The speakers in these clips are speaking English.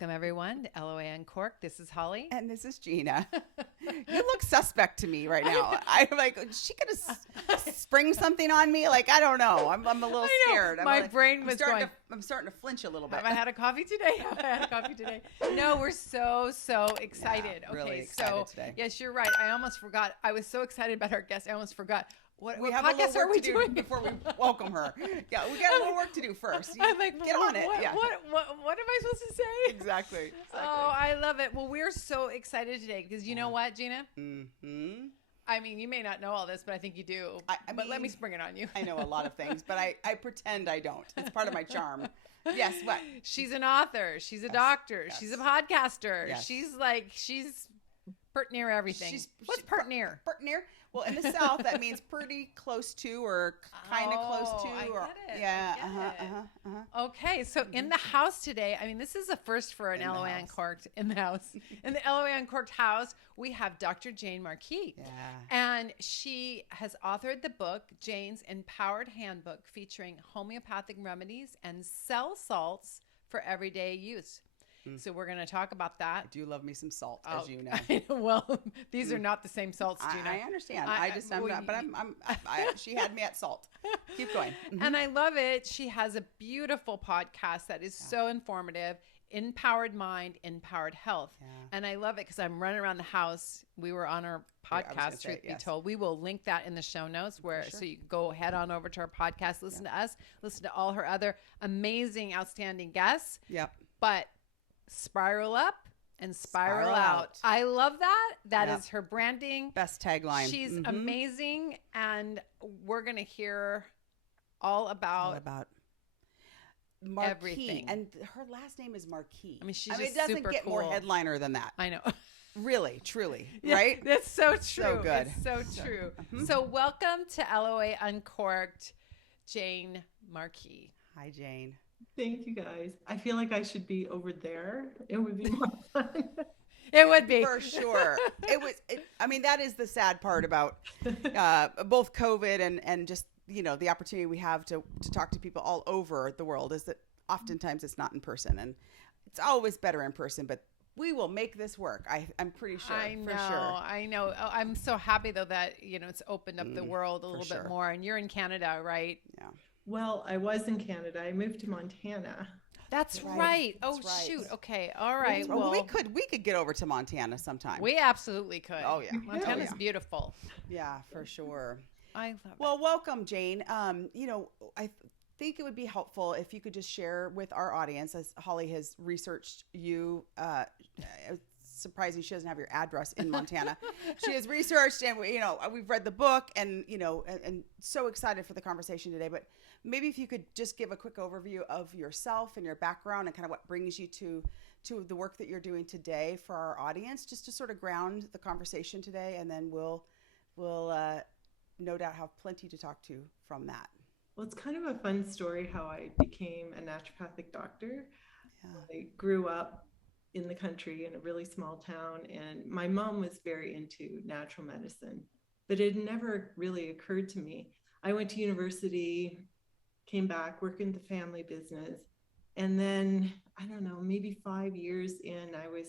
Welcome, everyone, to LOA Uncorked. This is Holly. And this is Jeanna. You look suspect to me right now. I'm like, is she going to spring something on me? Like, I don't know. I'm a little scared. My brain was going. I'm starting to flinch a little bit. Have I had a coffee today? No, we're so excited. Yeah, really okay, excited today. Yes, you're right. I almost forgot. I was so excited about our guest. I almost forgot. What have podcast are we doing before we welcome her? Yeah, we got a little work to do first. I'm like, get on it. What am I supposed to say? Exactly. Oh, I love it. Well, we're so excited today because you know what, Jeanna? Mm-hmm. I mean, you may not know all this, but I think you do. But let me spring it on you. I know a lot of things, but I pretend I don't. It's part of my charm. Yes, what? She's an author. She's a doctor. Yes. She's a podcaster. Yes. She's pert near everything. What's pert near? Pert near? Well, in the South, that means pretty close to or kind of close to. I get it. Yeah. I get it. Okay, so in the house today, I mean, this is a first for an LOA Uncorked in the house. In the LOA Uncorked house, we have Dr. Jayne Marquis. Yeah. And she has authored the book, Jayne's Empowered Handbook, featuring homeopathic remedies and cell salts for everyday use. So we're going to talk about that. I do love me some salt, as you know. Well, these are not the same salts, Jeanna. I understand. She had me at salt. Keep going. Mm-hmm. And I love it. She has a beautiful podcast that is so informative. Empowered Mind, Empowered Health. Yeah. And I love it because I'm running around the house. We were on our podcast, Truth Be Told. We will link that in the show notes so you can go head on over to our podcast, listen to us, listen to all her other amazing, outstanding guests. Yep. But spiral up and spiral out. I love that. That is her branding. Best tagline. She's amazing. And we're going to hear all about Marquis. Everything. And her last name is Marquis. I mean, it doesn't get more headliner than that. I know. Really, truly, yeah, right? That's so true. So good. It's so true. So welcome to LOA Uncorked, Jayne Marquis. Hi, Jayne. Thank you, guys. I feel like I should be over there. It would be more fun. It would be. For sure. I mean, that is the sad part about both COVID and just, the opportunity we have to talk to people all over the world is that oftentimes it's not in person. And it's always better in person, but we will make this work. I'm pretty sure. I know. For sure. I know. Oh, I'm so happy, though, that, it's opened up the world a little bit more. And you're in Canada, right? Yeah. Well, I was in Canada. I moved to Montana. That's right. Oh, right. Shoot. Okay. All right. Well, we could get over to Montana sometime. We absolutely could. Oh, yeah. Montana's beautiful. Yeah, for sure. I love it. Well, welcome, Jayne. I think it would be helpful if you could just share with our audience, as Holly has researched you. Surprising she doesn't have your address in Montana. She has researched, and we've read the book, and and so excited for the conversation today. But maybe if you could just give a quick overview of yourself and your background and kind of what brings you to the work that you're doing today for our audience, just to sort of ground the conversation today, and then we'll no doubt have plenty to talk to from that. Well, it's kind of a fun story how I became a naturopathic doctor. Yeah. I grew up in the country in a really small town, and my mom was very into natural medicine, but it never really occurred to me. I went to university, came back, worked in the family business, and then, I don't know, maybe 5 years in, I was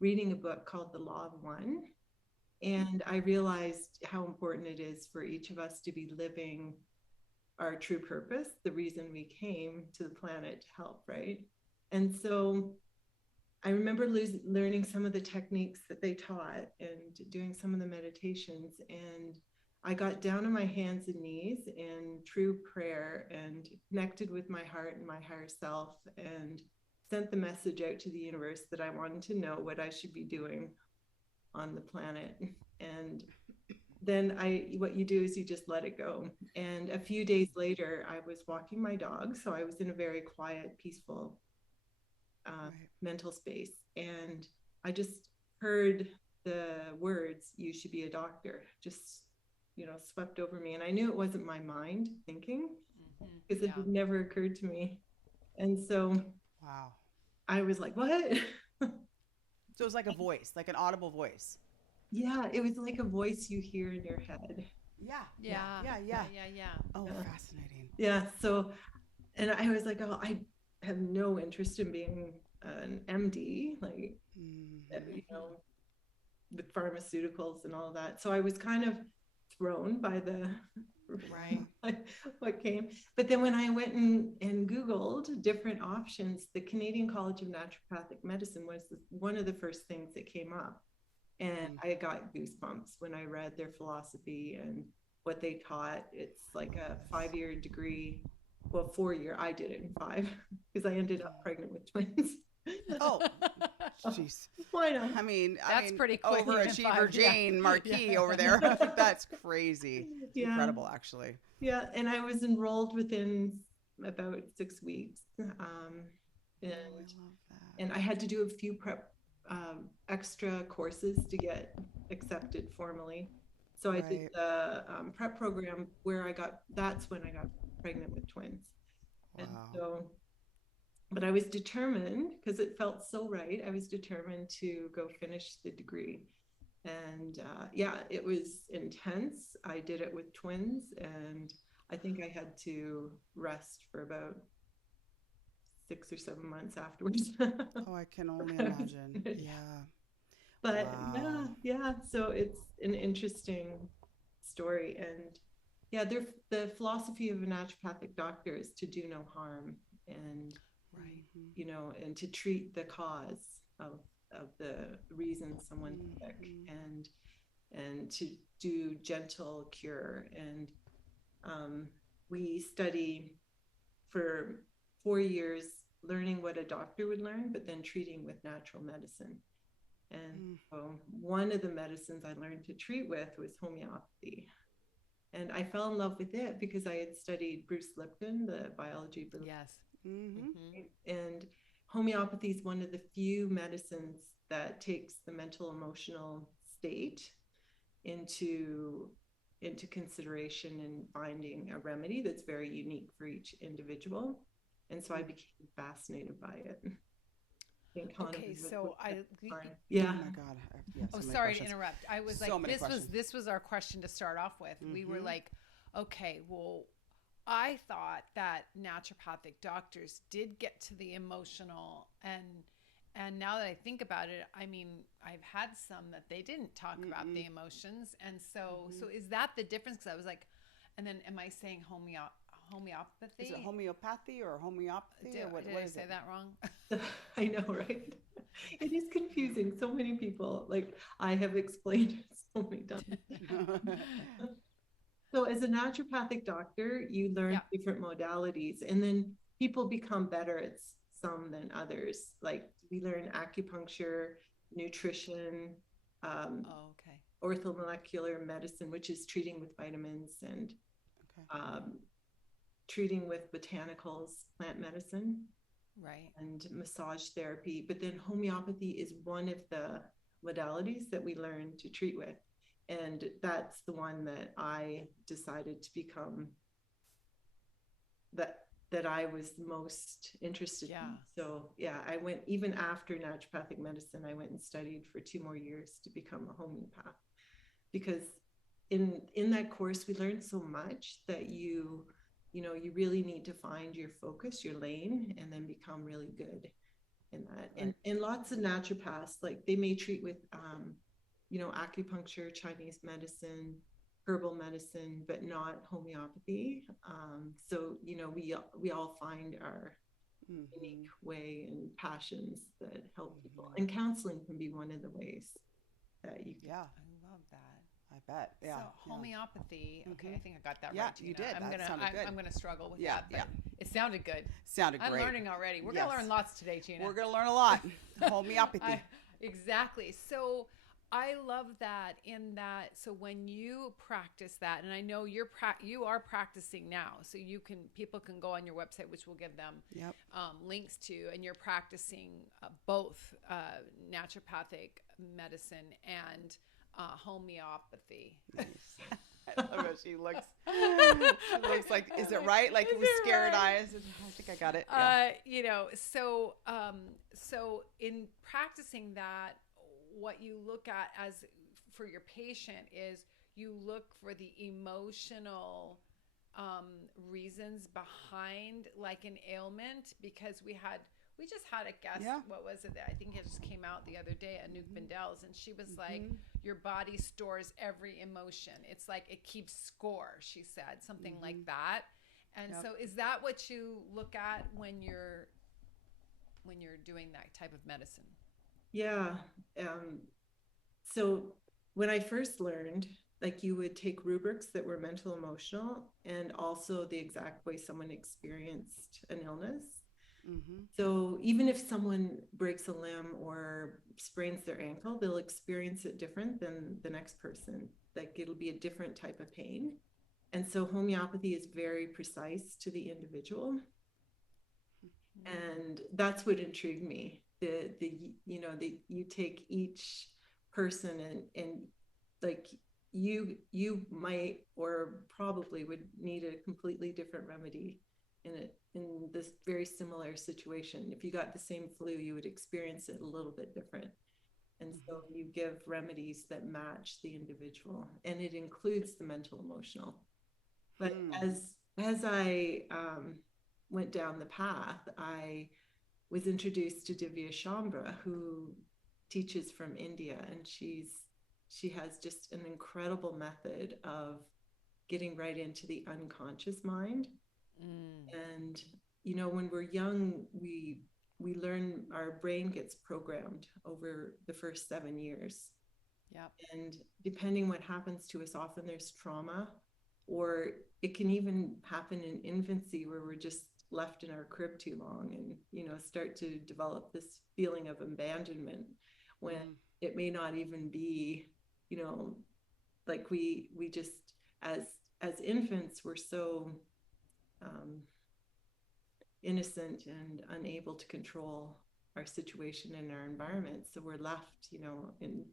reading a book called The Law of One, and I realized how important it is for each of us to be living our true purpose, the reason we came to the planet to help, right? And so I remember learning some of the techniques that they taught and doing some of the meditations. And I got down on my hands and knees in true prayer and connected with my heart and my higher self and sent the message out to the universe that I wanted to know what I should be doing on the planet. And then what you do is you just let it go. And a few days later, I was walking my dog. So I was in a very quiet, peaceful mental space. And I just heard the words, "You should be a doctor," just, swept over me. And I knew it wasn't my mind thinking because it had never occurred to me. And so wow, I was like, what? So it was like a voice, like an audible voice. Yeah, it was like a voice you hear in your head. Yeah. Oh, fascinating. Yeah. So, and I was like, oh, I have no interest in being an MD, like, you know, with pharmaceuticals and all of that. So I was kind of thrown by the what came. But then when I went and Googled different options, the Canadian College of Naturopathic Medicine was one of the first things that came up. And I got goosebumps when I read their philosophy and what they taught. It's like a 5-year degree. Well, 4-year. I did it in 5 because I ended up pregnant with twins. Oh, jeez. Why not? I mean, that's pretty quick. Overachiever Jayne Marquis over there. That's crazy. It's incredible, actually. Yeah, and I was enrolled within about 6 weeks. And I had to do a few extra courses to get accepted formally. So I did the prep program where that's when I got pregnant with twins. Wow. And so, but I was determined, because it felt so right, I was determined to go finish the degree. And it was intense. I did it with twins, and I think I had to rest for about 6 or 7 months afterwards. Oh, I can only imagine. Yeah. But so it's an interesting story. And the philosophy of a naturopathic doctor is to do no harm, and you know, and to treat the cause of the reason someone's sick, and to do gentle cure. And we study for 4 years learning what a doctor would learn, but then treating with natural medicine. And so one of the medicines I learned to treat with was homeopathy. And I fell in love with it because I had studied Bruce Lipton, the biology of and homeopathy is one of the few medicines that takes the mental emotional state into consideration in finding a remedy that's very unique for each individual. And so I became fascinated by it. Okay, so oh my God. Sorry to interrupt. I was this was our question to start off with. We were like, okay, well, I thought that naturopathic doctors did get to the emotional, and now that I think about it, I mean, I've had some that they didn't talk about the emotions, and so is that the difference? Because I was like, and then am I saying homeopathy? Is it homeopathy or homeopathy? Did I say that wrong? I know, right? It is confusing. So many people, like I have explained it so many times. So as a naturopathic doctor, you learn different modalities, and then people become better at some than others. Like we learn acupuncture, nutrition, orthomolecular medicine, which is treating with vitamins, and treating with botanicals, plant medicine, and massage therapy. But then homeopathy is one of the modalities that we learn to treat with. And that's the one that I decided to become, that I was most interested in. So I went, even after naturopathic medicine, I went and studied for 2 more years to become a homeopath. Because in that course, we learned so much that you really need to find your focus, your lane, and then become really good in that. And lots of naturopaths, like they may treat with, acupuncture, Chinese medicine, herbal medicine, but not homeopathy. So, we all find our unique way and passions that help people. And counseling can be one of the ways that you can. Yeah. I love that. I bet. Yeah. So homeopathy. Okay, I think I got that right. Yeah, you did. I'm gonna struggle with that. But it sounded good. Sounded great. I'm learning already. We're gonna learn lots today, Jeanna. We're gonna learn a lot. Homeopathy. Exactly. So I love that. In that, so when you practice that, and I know you are practicing now, so people can go on your website, which we'll give them links to, and you're practicing both naturopathic medicine and homeopathy. I love how she looks. She looks like, is it right? Like with scared eyes. I think I got it. Yeah. So in practicing that, what you look at as for your patient is you look for the emotional reasons behind like an ailment, because we just had a guest. Yeah. What was it? I think it just came out the other day at Nuke Bindel's, and she was like, your body stores every emotion. It's like it keeps score, she said, something like that. And so is that what you look at when you're doing that type of medicine? Yeah. So when I first learned, like, you would take rubrics that were mental, emotional, and also the exact way someone experienced an illness. So even if someone breaks a limb or sprains their ankle, they'll experience it different than the next person. Like, it'll be a different type of pain. And so homeopathy is very precise to the individual. And that's what intrigued me. You take each person and like, you might or probably would need a completely different remedy in this very similar situation. If you got the same flu, you would experience it a little bit different. And so you give remedies that match the individual, and it includes the mental, emotional. But as I went down the path, I was introduced to Divya Shambra, who teaches from India, and she has just an incredible method of getting right into the unconscious mind. And when we're young, we learn, our brain gets programmed over the first 7 years. And depending what happens to us, often there's trauma, or it can even happen in infancy where we're just left in our crib too long and start to develop this feeling of abandonment, when it may not even be, like we just, as infants, we're so innocent and unable to control our situation and our environment, so we're left in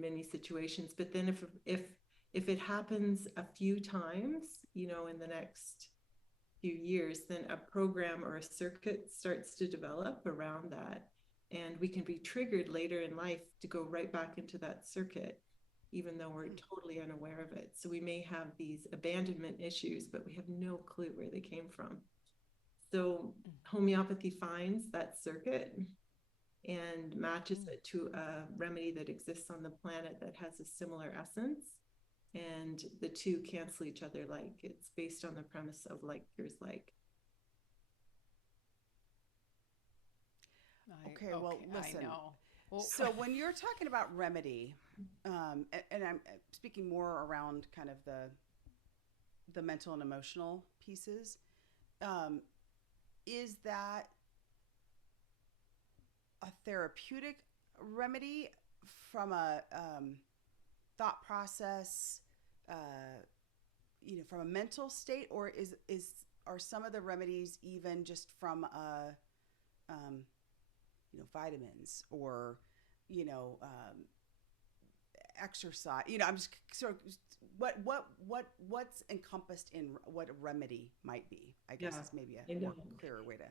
many situations. But then if it happens a few times in the next few years, then a program or a circuit starts to develop around that, and we can be triggered later in life to go right back into that circuit, even though we're totally unaware of it. So we may have these abandonment issues, but we have no clue where they came from. So homeopathy finds that circuit and matches it to a remedy that exists on the planet that has a similar essence, and the two cancel each other. Like, it's based on the premise of like cures like. Okay, well, listen. I know. So when you're talking about remedy, and I'm speaking more around kind of the mental and emotional pieces, is that a therapeutic remedy from a thought process, from a mental state, or are some of the remedies even just from vitamins or exercise? I'm just sort of what's encompassed in what a remedy might be, I guess. Is maybe a more clearer way to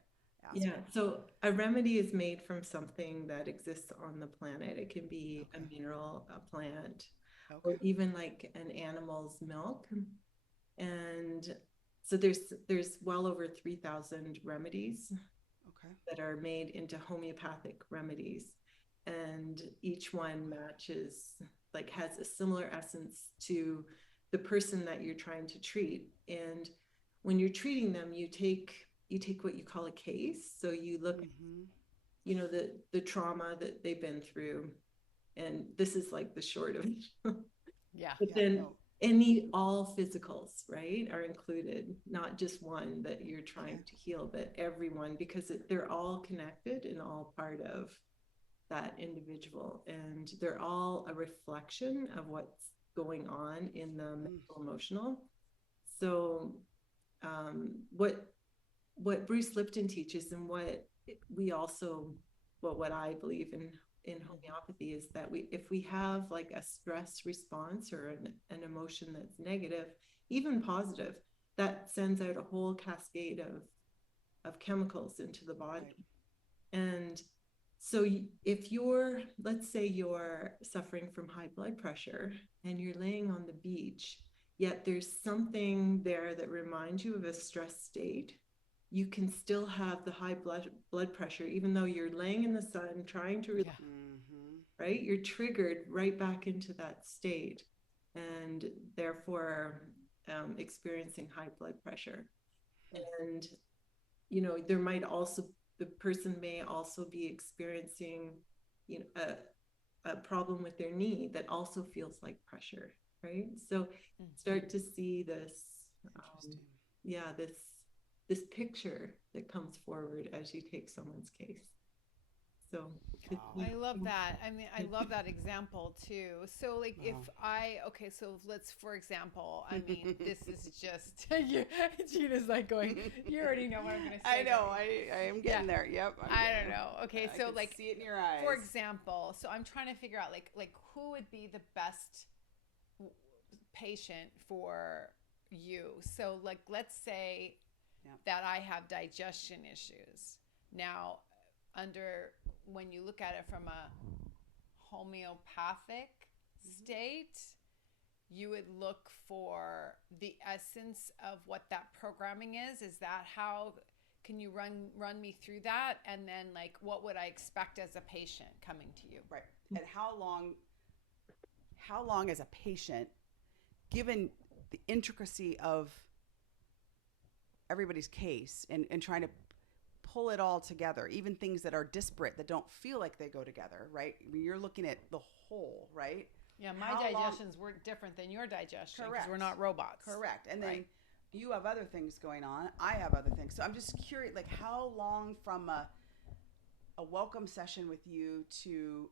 ask it. So a remedy is made from something that exists on the planet. It can be a mineral, a plant, or even like an animal's milk. And so there's well over 3,000 remedies that are made into homeopathic remedies, and each one matches, like, has a similar essence to the person that you're trying to treat. And when you're treating them, you take what you call a case. So you look at the trauma that they've been through, and this is like the short of it. But then all physicals, right, are included, not just one that you're trying to heal, but everyone, because they're all connected and all part of that individual, and they're all a reflection of what's going on in the mental, emotional. So what Bruce Lipton teaches, and what I believe in homeopathy, is that if we have like a stress response or an emotion that's negative, even positive, that sends out a whole cascade of chemicals into the body. And so if let's say you're suffering from high blood pressure and you're laying on the beach, yet there's something there that reminds you of a stress state, you can still have the high blood pressure, even though you're laying in the sun trying to relax, right? You're triggered right back into that state, and therefore experiencing high blood pressure. And, you know, there might also, the person may also be experiencing, you know, a problem with their knee that also feels like pressure, right? So start to see this, this picture that comes forward as you take someone's case. So I love that. I mean, I love that example too. So like okay, so let's, for example, I mean, this is just, Jeanna's like going, you already know what I'm going to say. I know, I am getting there. Yep. I don't know. Okay, so like, see it in your eyes. For example, so I'm trying to figure out like who would be the best patient for you. So like, let's say that I have digestion issues. Now, when you look at it from a homeopathic state, you would look for the essence of what that programming is. Is that how, can you run me through that? And then like, what would I expect as a patient coming to you? Right. And how long as a patient, given the intricacy of everybody's case and trying to pull it all together, even things that are disparate that don't feel like they go together, right? I mean, you're looking at the whole, right? Yeah, my digestions were different than your digestion. Correct. We're not robots. Correct. And then you have other things going on. I have other things. So I'm just curious, like how long from a welcome session with you to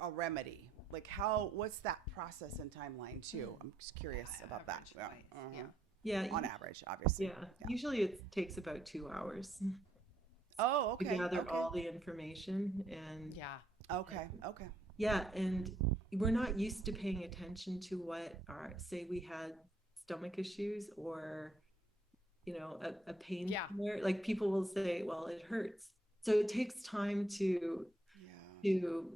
a remedy? Like what's that process and timeline too? I'm just curious about that. Yeah. On average, obviously. Yeah. Usually it takes about 2 hours. Oh, okay. To gather all the information and Yeah, and we're not used to paying attention to what say we had stomach issues or, you know, a pain there. Like people will say, well, it hurts. So it takes time to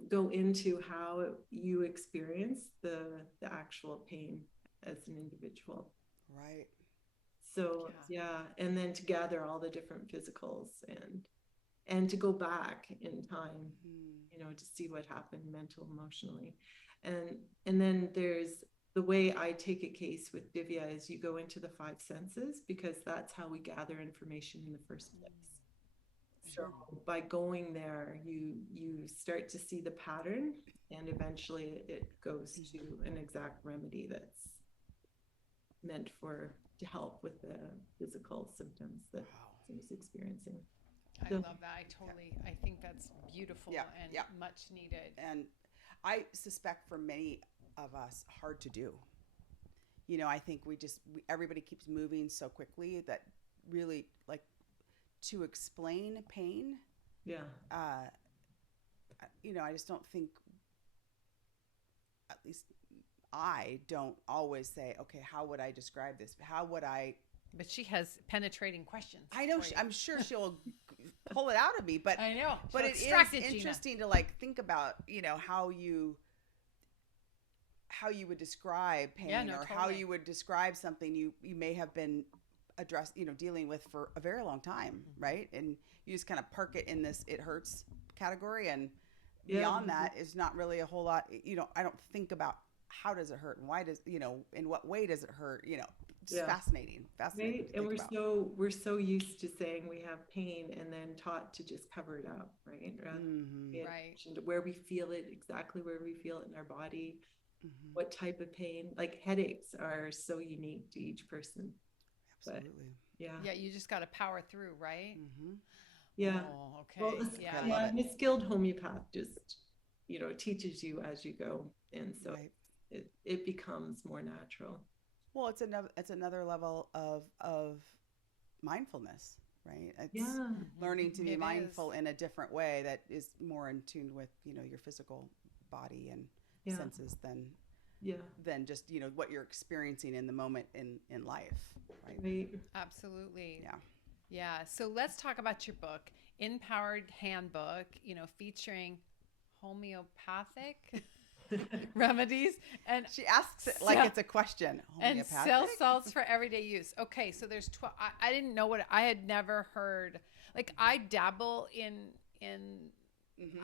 go into how you experience the actual pain as an individual. Right. So and then to gather all the different physicals and to go back in time, you know, to see what happened mental, emotionally. And then there's the way I take a case with Divya is you go into the 5 senses, because that's how we gather information in the first place. So by going there, you start to see the pattern, and eventually it goes to an exact remedy that's meant to help with the physical symptoms that someone's experiencing. I love that. I think that's beautiful and much needed. And I suspect for many of us, hard to do. You know, I think everybody keeps moving so quickly that really, like, to explain pain. Yeah. You know, I just don't think, at least I don't always say, okay, how would I describe this? How would I? But she has penetrating questions. I know. I'm sure she'll pull it out of me, but I know. But it is interesting to like think about, you know, how you would describe pain how you would describe something you may have been dealing with for a very long time, right? And you just kind of park it in this "it hurts" category, and beyond that is not really a whole lot. You know, I don't think about how does it hurt and why does, you know, in what way does it hurt? You know, it's fascinating. Right? And we're so used to saying we have pain and then taught to just cover it up, right? Right. Where we feel it, exactly where we feel it in our body, what type of pain. Like headaches are so unique to each person. Absolutely. But, yeah, you just got to power through, right? Yeah. Oh, okay. Well, and a skilled homeopath just, you know, teaches you as you go, and so it becomes more natural. Well, it's another level of mindfulness, right? It's learning to be mindful in a different way that is more in tune with, you know, your physical body and senses than just, you know, what you're experiencing in the moment in life, right? Absolutely. Yeah. So let's talk about your book, Empowered Handbook, you know, featuring homeopathic remedies. And she asks it like it's a question. And cell salts for everyday use. Okay, so there's 12. I didn't know I had never heard. Like I dabble in.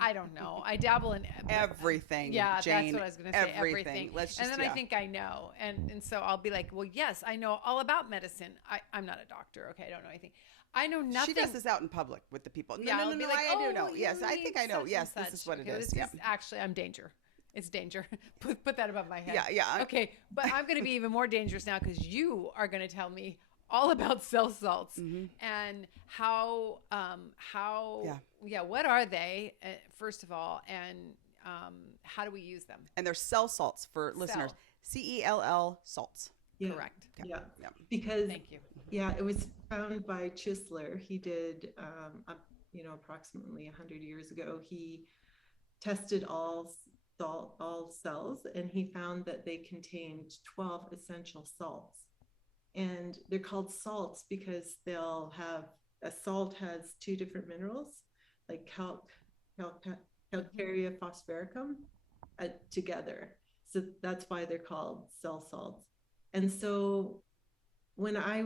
I don't know. I dabble in everything. Yeah, Jane, that's what I was going to say. Everything. And then I think I know. And so I'll be like, well, yes, I know all about medicine. I'm not a doctor. Okay, I don't know anything. I know nothing. She does this out in public with the people. Yeah, no, I do know. Yes, I think I know. Yes, this is what it is. This is actually, I'm danger. It's danger. Put that above my head. Yeah. Okay, but I'm going to be even more dangerous now because you are going to tell me all about cell salts and how what are they first to and how do we use them? And they're cell salts for listeners. CELL salts. Yeah. Correct. Yeah. Because thank you. Yeah, it was found by Chisler. He did approximately 100 years ago. He tested all cells and he found that they contained 12 essential salts. And they're called salts because they'll have a salt has 2 different minerals, like calcaria phosphoricum together. So that's why they're called cell salts. And so when I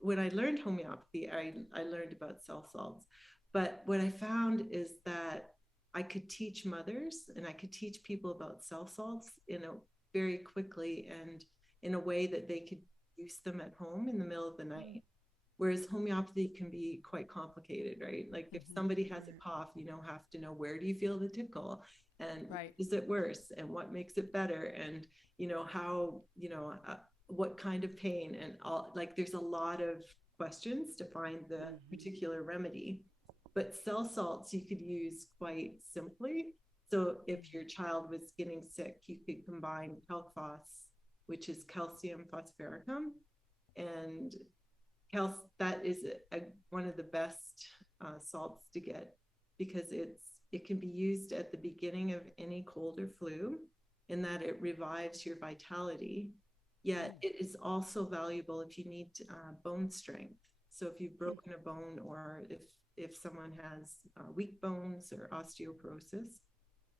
learned homeopathy, I learned about cell salts. But what I found is that I could teach mothers and I could teach people about cell salts very quickly and in a way that they could use them at home in the middle of the night. Whereas homeopathy can be quite complicated, right? Like if somebody has a cough, have to know, where do you feel the tickle? And is it worse? And what makes it better? And, how, what kind of pain? And all, like, there's a lot of questions to find the particular remedy. But cell salts you could use quite simply. So if your child was getting sick, you could combine calphos, which is calcium phosphoricum, and that is one of the best salts to get because it can be used at the beginning of any cold or flu in that it revives your vitality, yet it is also valuable if you need bone strength. So if you've broken a bone or if someone has weak bones or osteoporosis,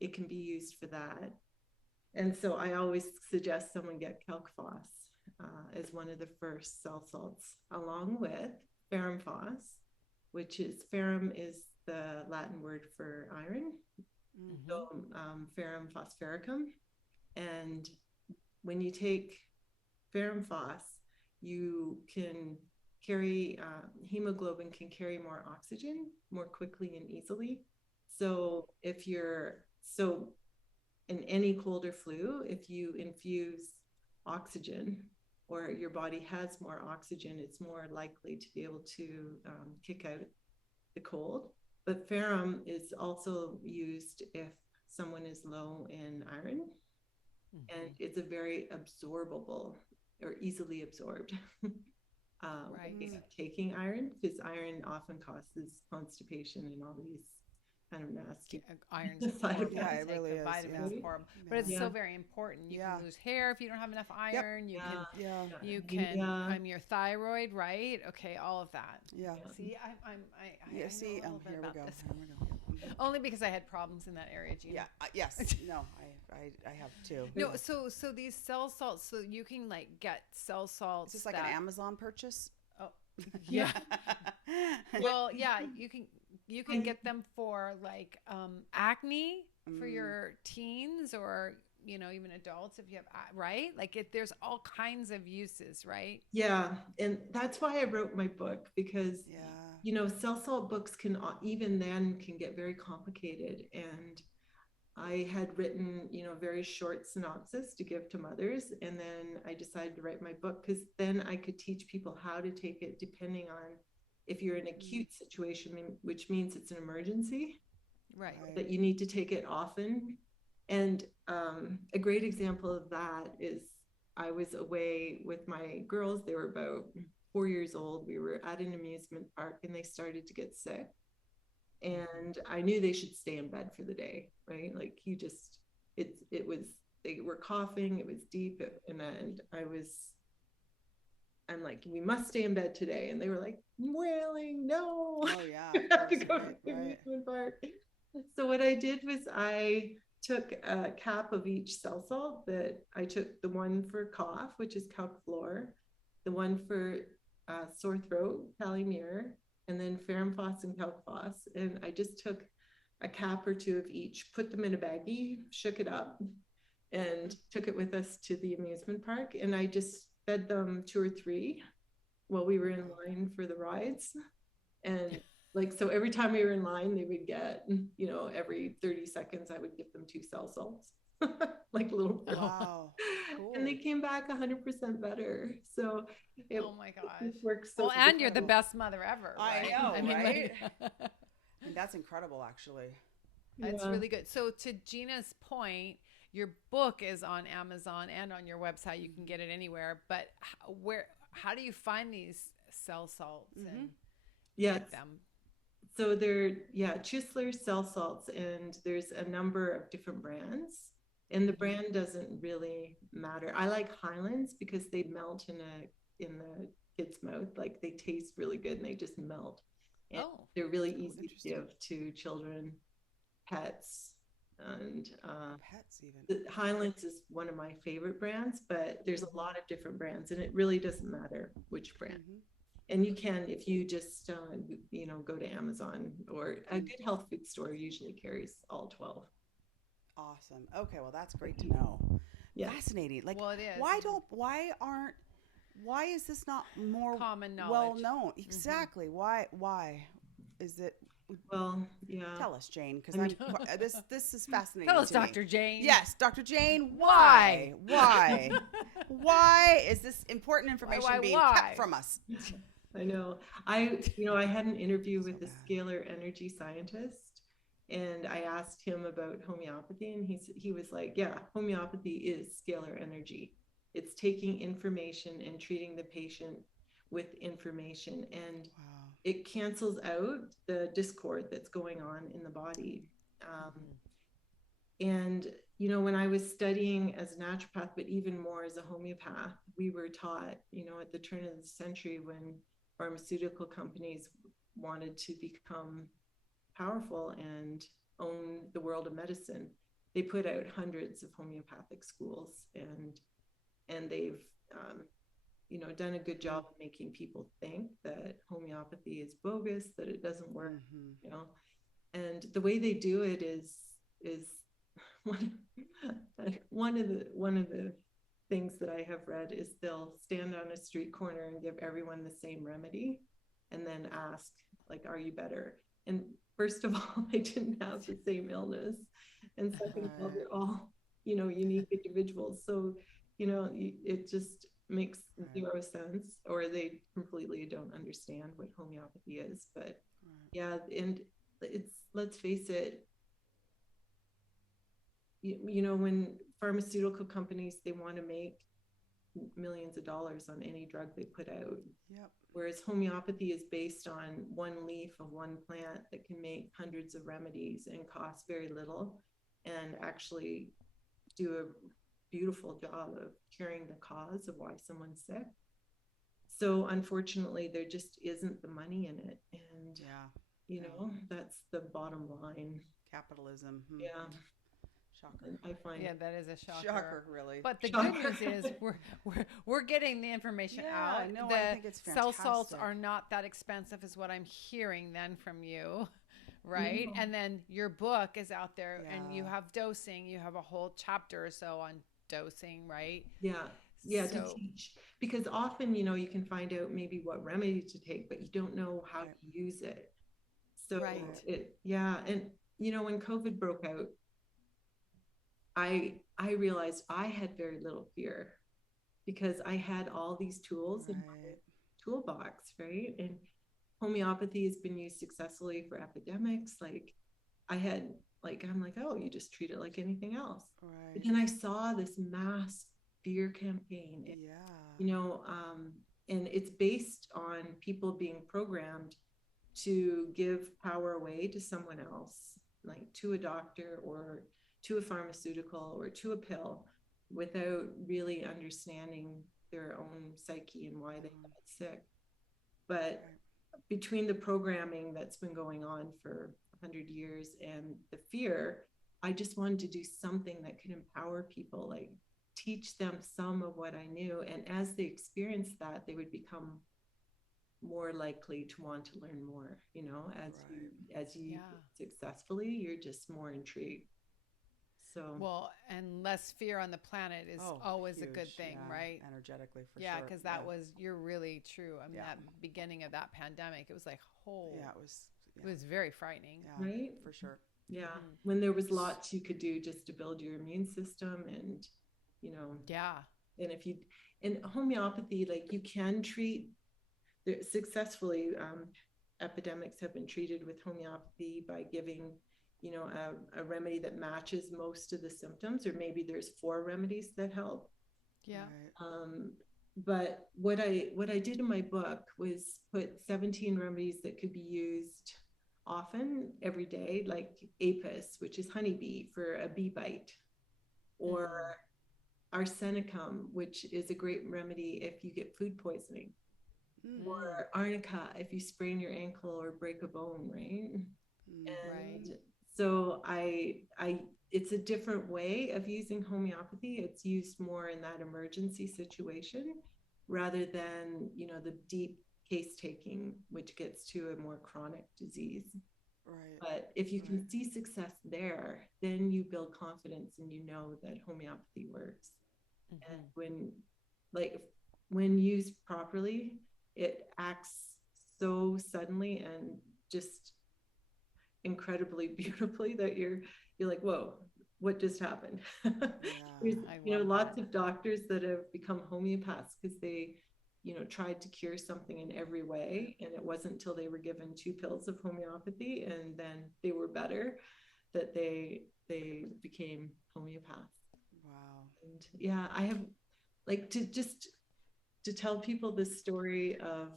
it can be used for that. And so I always suggest someone get calphos as one of the first cell salts, along with ferrum phos, which is ferrum is the Latin word for iron, so ferrum phosphoricum. And when you take ferrum phos, you can carry hemoglobin can carry more oxygen more quickly and easily. So in any cold or flu, if you infuse oxygen or your body has more oxygen, it's more likely to be able to kick out the cold. But ferrum is also used if someone is low in iron, and it's a very absorbable or easily absorbed taking iron, because iron often causes constipation and all these kind of nasty iron's horrible. Yeah, it really is. Vitamins horrible, but it's so very important. You can lose hair if you don't have enough iron. You can your thyroid, right? Okay, all of that. Yeah. See, I see. Here we go. Only because I had problems in that area, Jeanna. Yeah. Yes. No, I have too. No. So these cell salts. So you can get cell salts. Is this like an Amazon purchase? Oh, yeah. Well, yeah. You can get them for acne for your teens or even adults if you have, right? There's all kinds of uses, right? Yeah. And that's why I wrote my book, because cell salt books can get very complicated. And I had written, a very short synopsis to give to mothers. And then I decided to write my book because then I could teach people how to take it depending on if you're in an acute situation, which means it's an emergency, right? That you need to take it often. And a great example of that is I was away with my girls. They were about 4 years old. We were at an amusement park and they started to get sick. And I knew they should stay in bed for the day, right? They were coughing, it was deep. And I'm like, we must stay in bed today. And they were like, wailing, no. Oh, yeah. You have to go to the amusement park. So what I did was I took a cap of each cell salt. That I took the one for cough, which is calc-flor, the one for sore throat, calimere, and then ferrum-phos and calc-phos. And I just took a cap or two of each, put them in a baggie, shook it up, and took it with us to the amusement park. And I just fed them 2 or 3 while we were in line for the rides. And like, so every time we were in line, they would get, you know, every 30 seconds, I would give them 2 cell salts, like little. Wow. Cool. And they came back 100% better. So oh my gosh, it works. So well, and you're the best mother ever. Right? I know, I mean, right? Like, and that's incredible, actually. It's really good. So to Jeanna's point, your book is on Amazon and on your website. You can get it anywhere. But how do you find these cell salts and get them? So they're, Chusler cell salts, and there's a number of different brands, and the brand doesn't really matter. I like Highlands because they melt in the kid's mouth. Like, they taste really good and they just melt. And they're really easy to give to children, pets, and pets even. Highlands is one of my favorite brands, but there's a lot of different brands, and it really doesn't matter which brand. And you can, if you just go to Amazon, or a good health food store usually carries all 12. Awesome. Okay, well, that's great to know. Fascinating. Like, well, it is. Why is this not more common knowledge, well known? Exactly. Why is it? Well, tell us, Jayne, because this is fascinating. Tell us, Dr. Jayne. Yes, Dr. Jayne. Why is this important information being kept from us? I know. I had an interview with a scalar energy scientist, and I asked him about homeopathy, and he was like, yeah, homeopathy is scalar energy. It's taking information and treating the patient with information, and it cancels out the discord that's going on in the body. And, when I was studying as a naturopath, but even more as a homeopath, we were taught, at the turn of the century, when pharmaceutical companies wanted to become powerful and own the world of medicine, they put out hundreds of homeopathic schools, and they've done a good job of making people think that homeopathy is bogus, that it doesn't work. And the way they do it is one of the things that I have read is they'll stand on a street corner and give everyone the same remedy, and then ask, like, are you better? And first of all, they didn't have the same illness, and second of all, they're all unique individuals. So it just makes zero sense, or they completely don't understand what homeopathy is. But and let's face it, when pharmaceutical companies, they want to make millions of dollars on any drug they put out. Whereas homeopathy is based on one leaf of one plant that can make hundreds of remedies and cost very little, and actually do a beautiful job of curing the cause of why someone's sick. So unfortunately, there just isn't the money in it. And that's the bottom line. Capitalism. Shocker. I find that is a shocker. Shocker, really. But the good news is we're getting the information out. No, the I think it's cell fantastic. salts are not that expensive, is what I'm hearing then from you, right? And then your book is out there, and you have dosing. You have a whole chapter or so on dosing, right? To teach, because often you can find out maybe what remedy to take, but you don't know how to use it. So and when COVID broke out, I realized I had very little fear, because I had all these tools in my toolbox, right? And homeopathy has been used successfully for epidemics. Like, I'm like, oh, you just treat it like anything else. But then I saw this mass fear campaign, and it's based on people being programmed to give power away to someone else, like to a doctor or to a pharmaceutical or to a pill, without really understanding their own psyche and why they got sick. But between the programming that's been going on for 100 years and the fear, I just wanted to do something that could empower people, like teach them some of what I knew. And as they experienced that, they would become more likely to want to learn more, you know, as you successfully, you're just more intrigued. So well, and less fear on the planet is always a good thing, right? Energetically, for sure. Yeah, because that was, you're really true. I mean, that beginning of that pandemic, it was like, it was very frightening. Right? For sure. Yeah. Mm-hmm. When there was lots you could do just to build your immune system, and, you know, and if you, in homeopathy, like you can treat successfully, epidemics have been treated with homeopathy by giving, you know, a remedy that matches most of the symptoms, or maybe there's 4 remedies that help. But what I did in my book was put 17 remedies that could be used often every day, like apis, which is honeybee for a bee bite, or arsenicum, which is a great remedy if you get food poisoning, or arnica if you sprain your ankle or break a bone, right? And so I it's a different way of using homeopathy. It's used more in that emergency situation rather than, you know, the deep case taking, which gets to a more chronic disease. But if you can see success there, then you build confidence and you know that homeopathy works. And when used properly, it acts so suddenly and just incredibly beautifully that you're like, whoa, what just happened? There's, you know, lots of doctors that have become homeopaths because they, you know, tried to cure something in every way, and it wasn't until they were given 2 pills of homeopathy and then they were better that they became homeopaths. And I have, like, to tell people this story of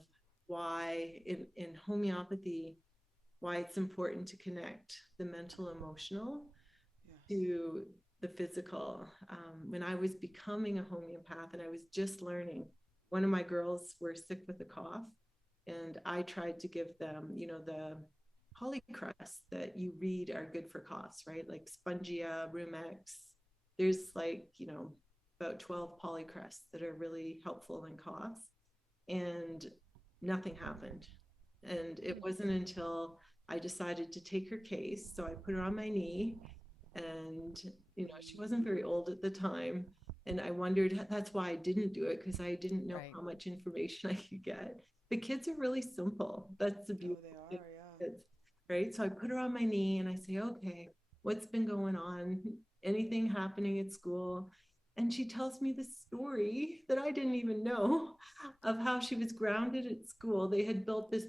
why in homeopathy, why it's important to connect the mental, emotional to the physical. When I was becoming a homeopath and I was just learning, one of my girls were sick with a cough, and I tried to give them, you know, the polycrusts that you read are good for coughs, right? Like Spongia, Rumex. There's, like, you know, about 12 polycrusts that are really helpful in coughs, and nothing happened. And it wasn't until I decided to take her case. So I put her on my knee, and, you know, she wasn't very old at the time. And I wondered, that's why I didn't do it, because I didn't know how much information I could get. The kids are really simple. That's the beauty of kids, right? So I put her on my knee and I say, okay, what's been going on? Anything happening at school? And she tells me this story that I didn't even know, of how she was grounded at school. They had built this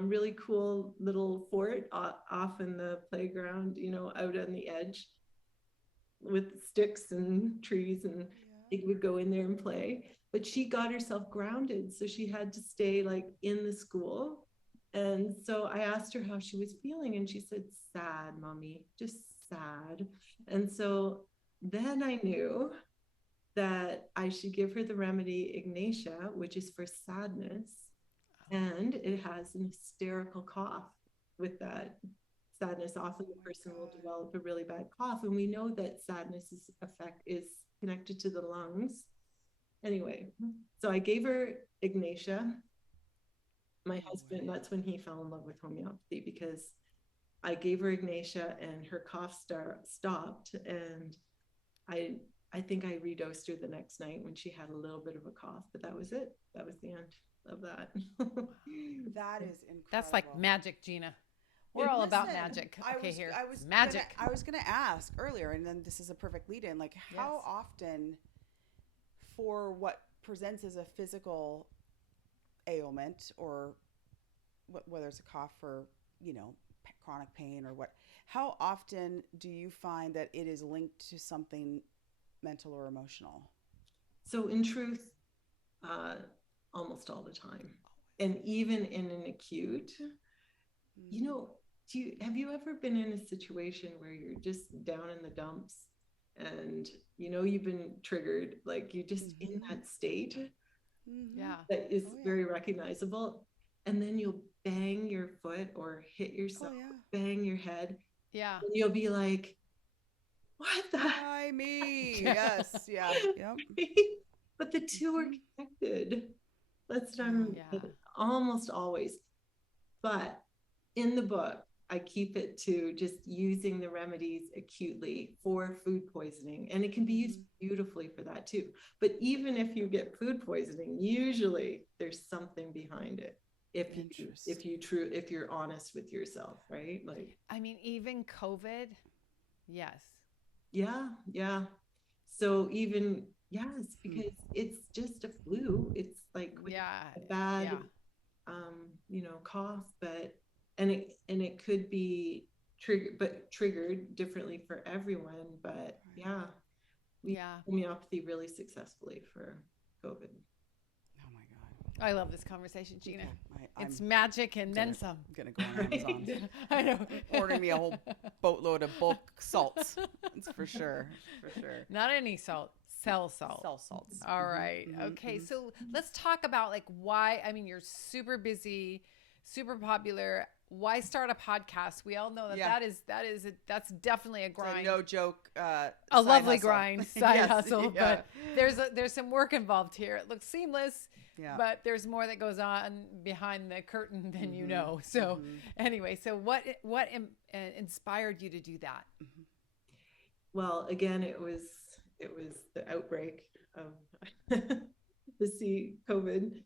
really cool little fort off in the playground, you know, out on the edge with sticks and trees, and they would go in there and play. But she got herself grounded, so she had to stay, like, in the school. And so I asked her how she was feeling, and she said, sad, mommy, just sad. And so then I knew that I should give her the remedy Ignatia, which is for sadness. And it has an hysterical cough with that sadness. Often the person will develop a really bad cough. And we know that sadness effect is connected to the lungs. Anyway, so I gave her Ignatia. My husband, that's when he fell in love with homeopathy, because I gave her Ignatia and her cough stopped. And I think I redosed her the next night when she had a little bit of a cough, but that was it. That was the end of that. That is incredible. That's like magic, Jeanna. We're all about magic. Magic. I was going to ask earlier, and then this is a perfect lead in, like, how often, for what presents as a physical ailment, or whether it's a cough or, you know, chronic pain or what, how often do you find that it is linked to something mental or emotional? So in truth, almost all the time. And even in an acute, you know, have you ever been in a situation where you're just down in the dumps and, you know, you've been triggered, like you're just in that state that is very recognizable, and then you'll bang your foot or hit yourself, bang your head, and you'll be like, what the Why me? Yes. Yeah. Yep. But the two are connected. That's what I'm almost always. But in the book, I keep it to just using the remedies acutely for food poisoning. And it can be used beautifully for that too. But even if you get food poisoning, usually there's something behind it. If you're honest with yourself, right? Like, I mean, even COVID. Yes. Yeah. So even, yes, because it's just a flu. It's like a bad, cough, but, and it could be triggered differently for everyone. But homeopathy really successfully for COVID. Oh my God. I love this conversation, Jeanna. It's magic and then some. I'm going to go on Amazon. I know. Order me a whole boatload of bulk salts. That's for sure. For sure. Not any salt. Cell salts. All right. Okay. So let's talk about like why, I mean, you're super busy, super popular. Why start a podcast? We all know that that's definitely a grind. It's a no joke. A lovely grind, side hustle. But there's some work involved here. It looks seamless. Yeah. But there's more that goes on behind the curtain than you know. So anyway, so what inspired you to do that? Well, again, it was the outbreak of the COVID,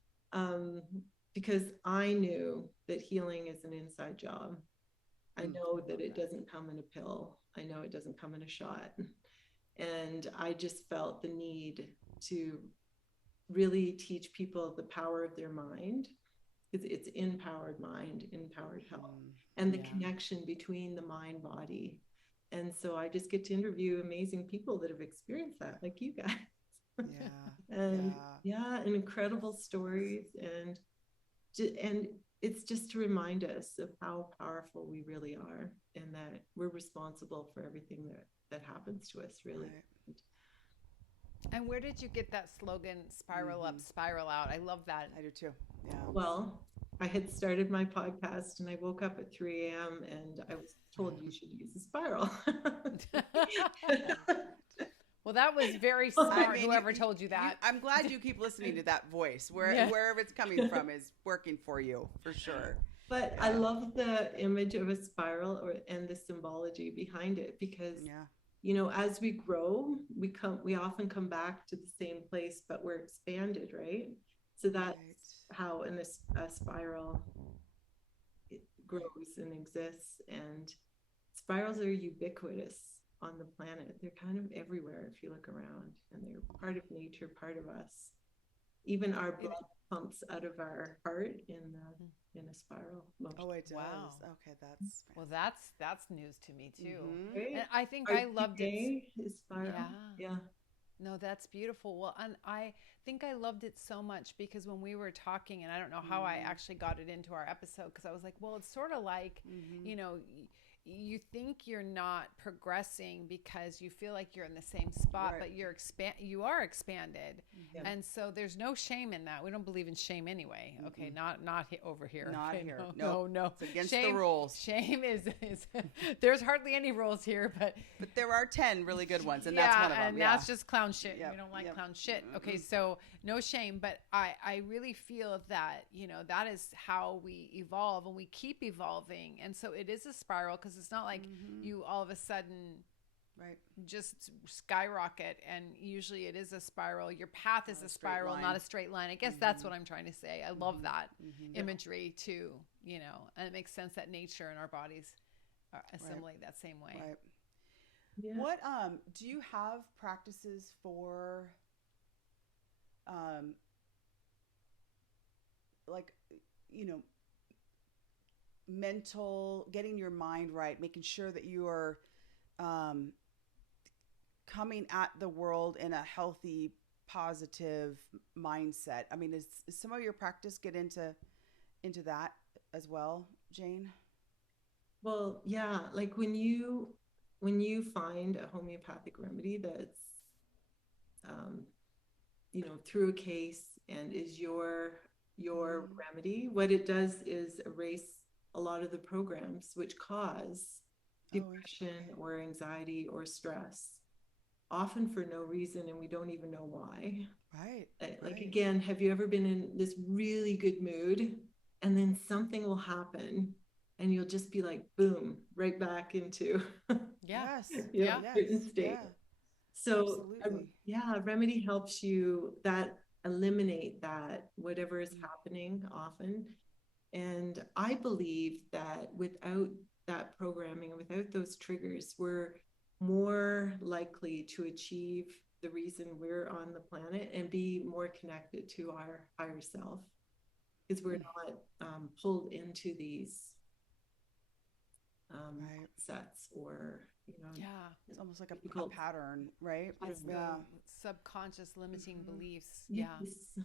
because I knew that healing is an inside job. I know that it doesn't come in a pill. I know it doesn't come in a shot. And I just felt the need to really teach people the power of their mind, because it's empowered mind, empowered health, and the connection between the mind body. And so I just get to interview amazing people that have experienced that, like you guys. And incredible stories, and it's just to remind us of how powerful we really are, and that we're responsible for everything that happens to us, really. Right. And where did you get that slogan, spiral up, spiral out? I love that. I do too. Yeah. Well, I had started my podcast and I woke up at 3 a.m. and I was told you should use a spiral. Well, that was very smart, whoever told you that. I'm glad you keep listening to that voice. Wherever it's coming from is working for you, for sure. But I love the image of a spiral and the symbology behind it, because as we grow, we often come back to the same place, but we're expanded, right? So that's how in a spiral it grows and exists. And spirals are ubiquitous on the planet. They're kind of everywhere if you look around, and they're part of nature, part of us. Even our blood pumps out of our heart in a spiral motion. Oh, it does. Wow. Okay, that's well, that's news to me too. And I think I loved it. Spiral. Yeah. No, that's beautiful. Well, and I think I loved it so much because when we were talking, and I don't know how I actually got it into our episode, because I was like, well, it's sort of like, you think you're not progressing because you feel like you're in the same spot, but you are expanded. And so there's no shame in that. We don't believe in shame anyway. Okay. Not over here. Not okay, here. No. It's against the rules. Shame is there's hardly any rules here, but there are 10 really good ones, and that's one of them. And that's just clown shit. We don't like clown shit. Okay. So no shame, but I really feel that, that is how we evolve, and we keep evolving. And so it is a spiral, because it's not like you all of a sudden just skyrocket, and usually it is a spiral. Your path is a spiral, not a straight line. I guess that's what I'm trying to say. I love that imagery too, and it makes sense that nature and our bodies assimilate that same way. Right. Yeah. What do you have practices for mental, getting your mind right, making sure that you are coming at the world in a healthy, positive mindset? I mean, is some of your practice get into that as well, Jayne? Well, yeah, like when you find a homeopathic remedy that's through a case and is your remedy, what it does is erase a lot of the programs which cause depression or anxiety or stress, often for no reason, and we don't even know why. Right. Like, again, have you ever been in this really good mood and then something will happen and you'll just be like, boom, right back into yes, certain state. Yeah. So a remedy helps you eliminate that, whatever is happening often. And I believe that without that programming, without those triggers, we're more likely to achieve the reason we're on the planet and be more connected to our higher self, because we're not pulled into these sets, or it's almost like a pattern, right? It's the subconscious limiting beliefs. Yes.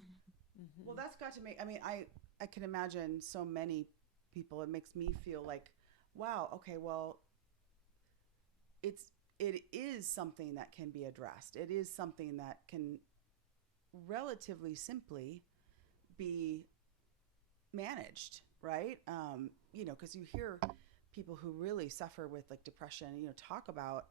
Well, that's got to make, I mean, I can imagine so many people. It makes me feel like, wow, okay, well, it is something that can be addressed. It is something that can relatively simply be managed, right? Because you hear people who really suffer with like depression, talk about,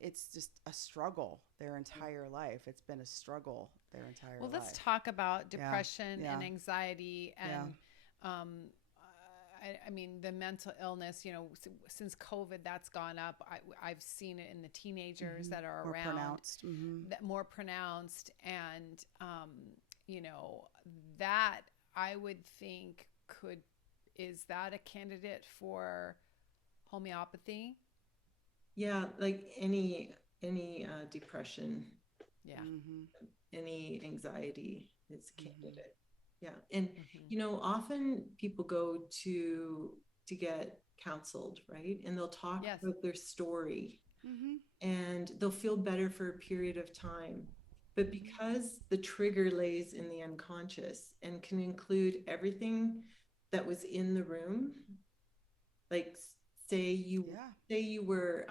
it's just a struggle their entire life. It's been a struggle their entire life. Well, let's talk about depression and anxiety and I mean, the mental illness, since COVID, that's gone up. I've seen it in the teenagers that are around. More pronounced. And, that I would think is that a candidate for homeopathy? Yeah, like any depression, any anxiety is a candidate. Yeah. And, often people go to get counseled, right? And they'll talk about their story and they'll feel better for a period of time. But because the trigger lays in the unconscious and can include everything that was in the room, like say you were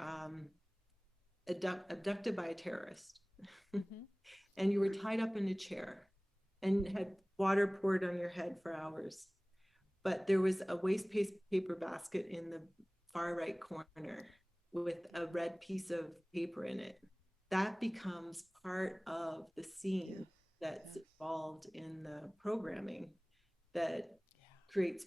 abducted by a terrorist and you were tied up in a chair and had water poured on your head for hours, but there was a waste paper basket in the far right corner with a red piece of paper in it. That becomes part of the scene that's involved in the programming that creates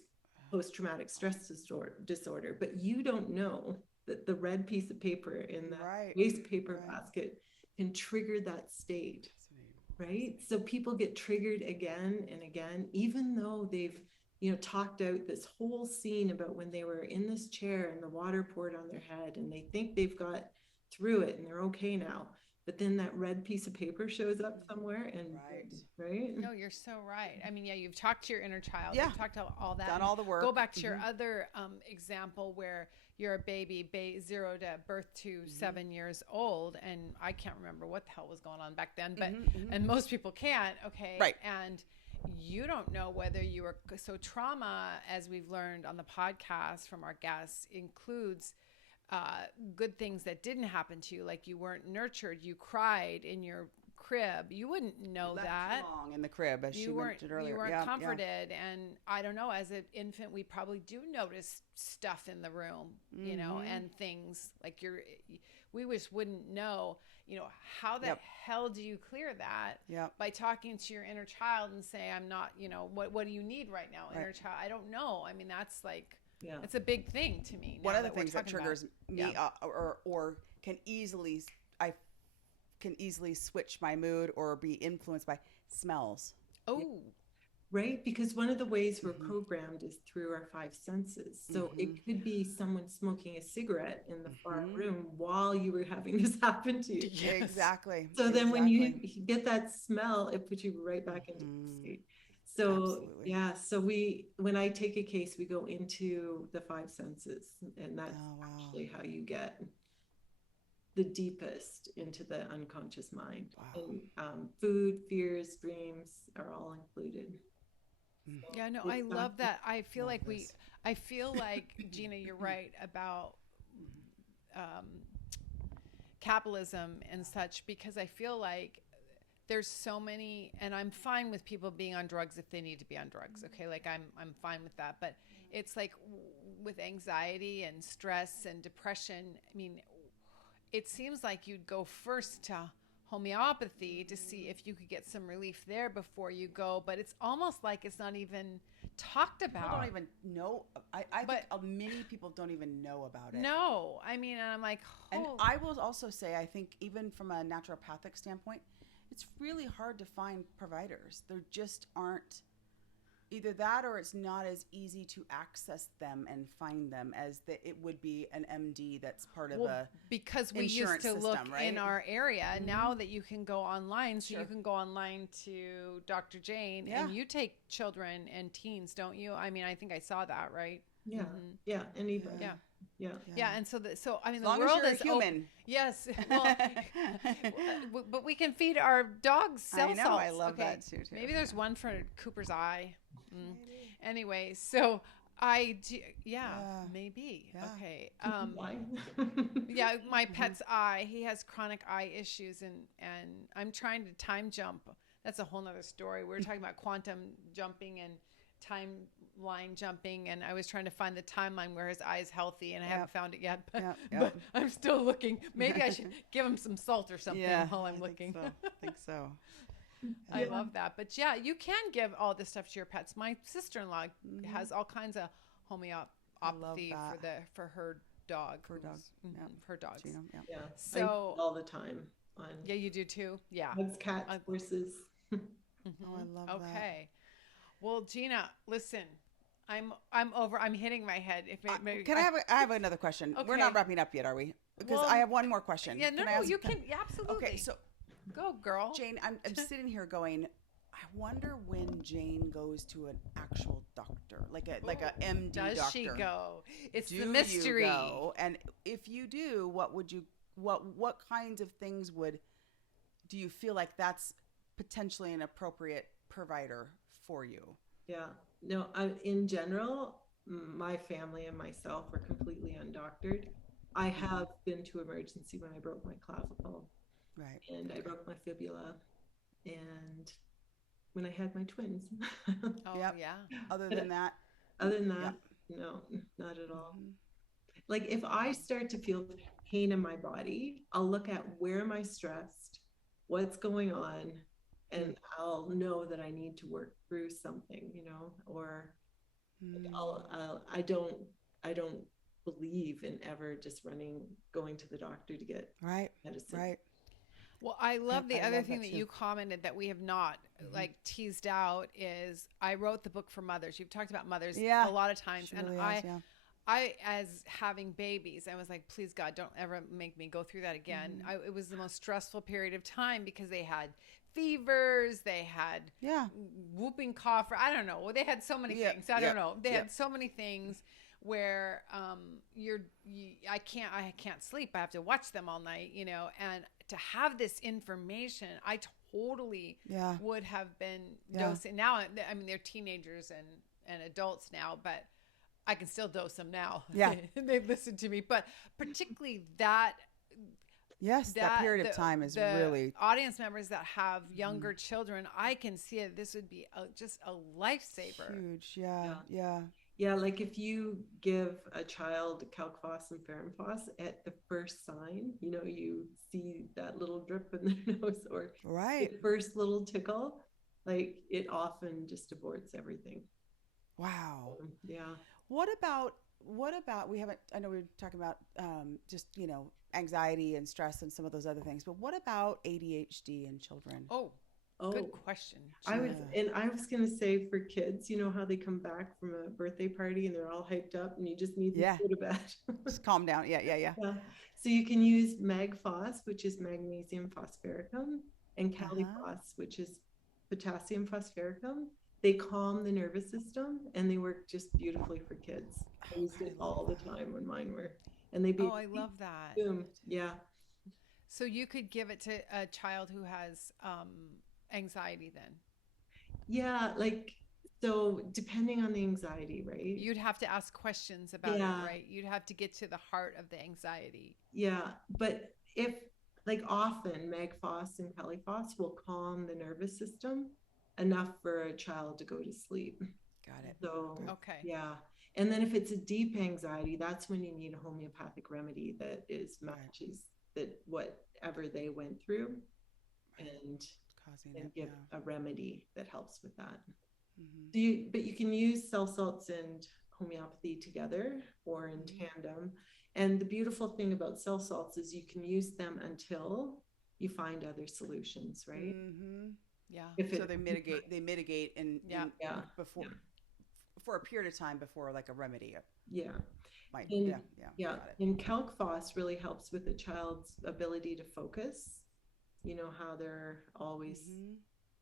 post-traumatic stress disorder. But you don't know that the red piece of paper in the waste paper basket can trigger that state. Right? So people get triggered again and again, even though they've, talked out this whole scene about when they were in this chair and the water poured on their head and they think they've got through it and they're okay now. But then that red piece of paper shows up somewhere and right? No, you're so right. I mean, you've talked to your inner child. Yeah. You've talked to all that. Done all the work. Go back to your other example where you're a baby, 0 to birth to 7 years old. And I can't remember what the hell was going on back then, but, and most people can't. Okay. Right. And you don't know whether you were, so trauma, as we've learned on the podcast from our guests, includes good things that didn't happen to you. Like you weren't nurtured, you cried in your crib. You wouldn't know that. Too long in the crib, as she mentioned earlier. You weren't comforted. And I don't know, as an infant, we probably do notice stuff in the room, and things like we just wouldn't know, how the hell do you clear that? By talking to your inner child and say, I'm not, what do you need right now, inner child? I don't know. I mean, that's like, it's a big thing to me. One of the things that triggers me or can easily switch my mood or be influenced by smells. Oh, right. Because one of the ways we're programmed is through our 5 senses. So it could be someone smoking a cigarette in the far room while you were having this happen to you. Yes. Exactly. So then when you get that smell, it puts you right back into the state. So so when I take a case, we go into the 5 senses, and that's actually how you get the deepest into the unconscious mind. And food, fears, dreams are all included. Yeah, no, I love that. I feel like Jeanna, you're right about capitalism and such, because I feel like there's so many, and I'm fine with people being on drugs if they need to be on drugs. Okay. Like I'm fine with that. But it's like with anxiety and stress and depression, I mean, it seems like you'd go first to homeopathy to see if you could get some relief there before you go. But it's almost like it's not even talked about. People don't even know. I think many people don't even know about it. No. I mean, and I'm like, and I will also say, I think even from a naturopathic standpoint, it's really hard to find providers. There just aren't. Either that, or it's not as easy to access them and find them as it would be an MD that's part of a because we used to look right? in our area. Now that you can go online, so you can go online to Dr. Jayne, and you take children and teens, don't you? I mean, I think I saw that, right? Yeah, yeah, anybody. Yeah, and so I mean, as the world is human. Yes, well, but we can feed our dogs cell salts. I love that too. Maybe there's one for Cooper's eye. Anyway, so I do, maybe. Yeah. Okay. My pet's eye, he has chronic eye issues, and I'm trying to time jump. That's a whole nother story. We were talking about quantum jumping and timeline jumping, and I was trying to find the timeline where his eye is healthy, and I haven't found it yet, but I'm still looking. Maybe I should give him some salt or something while I'm looking. I think so. I love that. But yeah, you can give all this stuff to your pets. My sister-in-law has all kinds of homeopathy for her dog. For her dogs. Her dogs. Gina, yeah. So all the time. Yeah, you do too. Yeah. Dogs, cats, horses. Oh, I love that. Okay. Well, Jeanna, listen. I'm hitting my head. I have another question. Okay. We're not wrapping up yet, are we? Because I have one more question. Yeah, you can. Yeah, absolutely. Okay, so go, girl. Jayne, I'm sitting here going, I wonder when Jayne goes to an actual doctor, like a MD doctor. Does she go? It's the mystery. You go? And if you do, what kinds of things do you feel like that's potentially an appropriate provider for you? Yeah. No, in general, my family and myself are completely undoctored. I have been to emergency when I broke my clavicle. Right. And I broke my fibula, and when I had my twins. Yeah. Other than that, no, not at all. Like if I start to feel pain in my body, I'll look at where am I stressed, what's going on, and I'll know that I need to work through something, or I don't believe in ever just going to the doctor to get medicine. Right. Well, I love the other thing that you commented that we have not teased out is I wrote the book for mothers. You've talked about mothers a lot of times. And really I, as having babies, I was like, please God, don't ever make me go through that again. It was the most stressful period of time because they had fevers, they had whooping cough. I don't know. Well, they had so many things. I don't know. They had so many things where I can't sleep. I have to watch them all night, and to have this information, I totally would have been dosing. Now, I mean, they're teenagers and adults now, but I can still dose them now. Yeah. They listen to me. But particularly that period of time is really... audience members that have younger children, I can see it. This would be just a lifesaver. Huge. Yeah. Yeah, like if you give a child Calcphos and Ferrophos at the first sign, you see that little drip in their nose or the first little tickle, like it often just aborts everything. Wow. Yeah. What about I know we were talking about just, anxiety and stress and some of those other things, but what about ADHD in children? Oh, good question. I was going to say for kids, how they come back from a birthday party and they're all hyped up and you just need them to go to bed. Just calm down. Yeah. So you can use MagPhos, which is magnesium phosphoricum, and CaliPhos, which is potassium phosphoricum. They calm the nervous system and they work just beautifully for kids. I used it all the time when mine were. And I love that. Boom. Yeah. So you could give it to a child who has anxiety then? Yeah, so depending on the anxiety, right? You'd have to ask questions about it, right? You'd have to get to the heart of the anxiety. Yeah, but if like often Magphos and Caliphos will calm the nervous system enough for a child to go to sleep. Got it. So, okay. Yeah. And then if it's a deep anxiety, that's when you need a homeopathic remedy that matches that whatever they went through, and give a remedy that helps with that. But you can use cell salts and homeopathy together or in tandem. And the beautiful thing about cell salts is you can use them until you find other solutions, right? Yeah. So they mitigate in before for a period of time before like a remedy. Yeah. And Calc-Phos really helps with a child's ability to focus. You know how they're always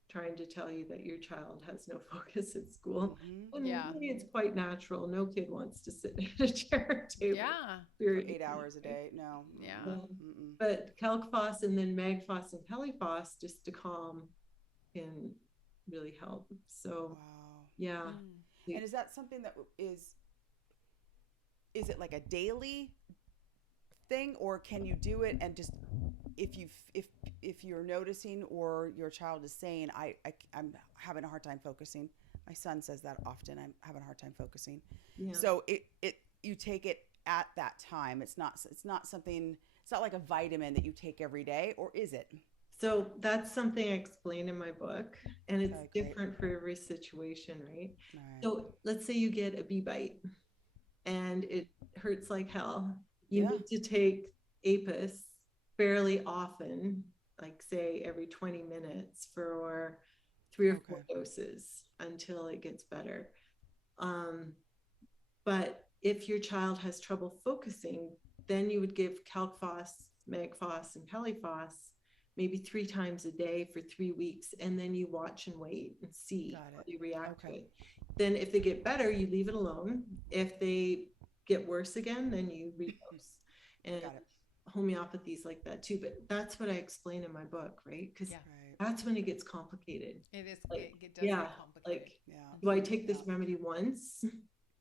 trying to tell you that your child has no focus at school. And really it's quite natural. No kid wants to sit at a chair or table. For 8 hours a day. No. But Calc-Phos and then Magphos and Caliphos just to calm can really help. So And is that something that is it like a daily thing, or can you do it and just if you're noticing or your child is saying I'm having a hard time focusing. My son says that often. I'm having a hard time focusing. So you take it at that time. It's not something. It's not like a vitamin that you take every day, or is it? So that's something I explain in my book, and it's different for every situation, right? So let's say you get a bee bite and it hurts like hell. You need to take Apis fairly often, like say every 20 minutes for 3 or 4 doses until it gets better. But if your child has trouble focusing, then you would give Calc-Phos, Magphos, and Caliphos maybe 3 times a day for 3 weeks, and then you watch and wait and see how they react to it. Then if they get better, you leave it alone. If they get worse again, then you redose. And homeopathy is like that too, but that's what I explain in my book, right? Because that's when it gets complicated. It is. Like, it does get complicated. Do I take this remedy once?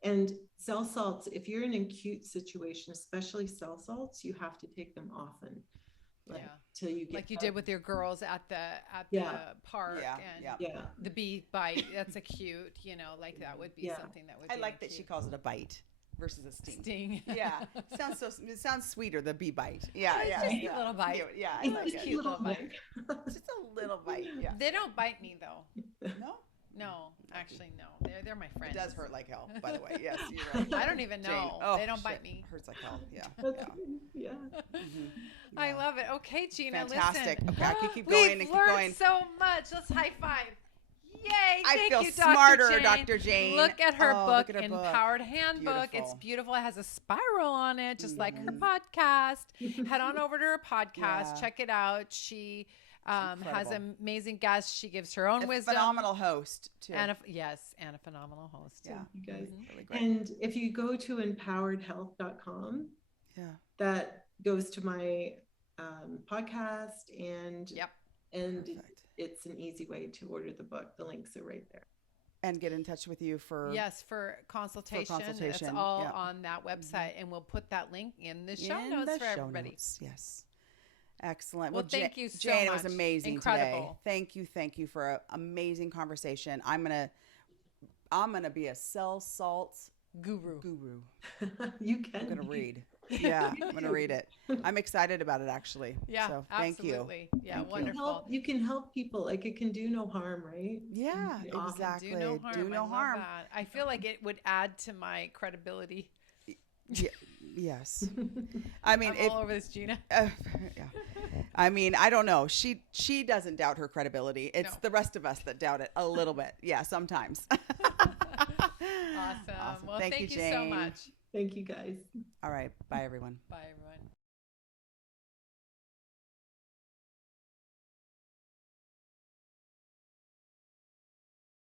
And cell salts, if you're in an acute situation, especially cell salts, you have to take them often. Till you get like you did with your girls at the park and the bee bite. That's acute, like that would be something that would be like acute. That she calls it a bite versus a sting. It It sounds sweeter, the bee bite. It's just a little bite. Cute. I like it. Cute little bite. Just a little bite. They don't bite me though. No, actually no. They're my friends. It does hurt like hell, by the way. Yes, you're right. I don't even know. They don't bite me. Hurts like hell. I love it. Okay, Jeanna, fantastic. Listen. Okay, I can keep going and keep going. We've learned so much. Let's high five. Yay! I feel you, smarter, Dr. Jayne. Look at her book, look at her Empowered Handbook. Beautiful. It's beautiful. It has a spiral on it, just like her podcast. Head on over to her podcast. Check it out. She has amazing guests. She gives her own wisdom. Phenomenal host too. And a phenomenal host. Yeah, you guys. Really great. And if you go to empoweredhealth.com, that goes to my podcast and it's an easy way to order the book. The links are right there. And get in touch with you for consultation. It's all on that website, and we'll put that link in the show notes for everybody. Yes. Excellent. Well, thank you so Jayne, much. It was amazing Incredible. today. Thank you for an amazing conversation. I'm gonna be a cell salts guru. You can. I'm gonna read. Yeah, I'm gonna read it. I'm excited about it actually. Yeah, so thank absolutely. you. Yeah, wonderful. You can help people. Like it can do no harm, right? Yeah, exactly. Do no harm. Do no harm. That. I feel like it would add to my credibility. Yes. I mean, I'm all over this, Jeanna. I mean, I don't know. She doesn't doubt her credibility. It's the rest of us that doubt it a little bit. Yeah, sometimes. Awesome. Well, thank you, so Jayne. much. Thank you, guys. All right. Bye, everyone. Bye, everyone.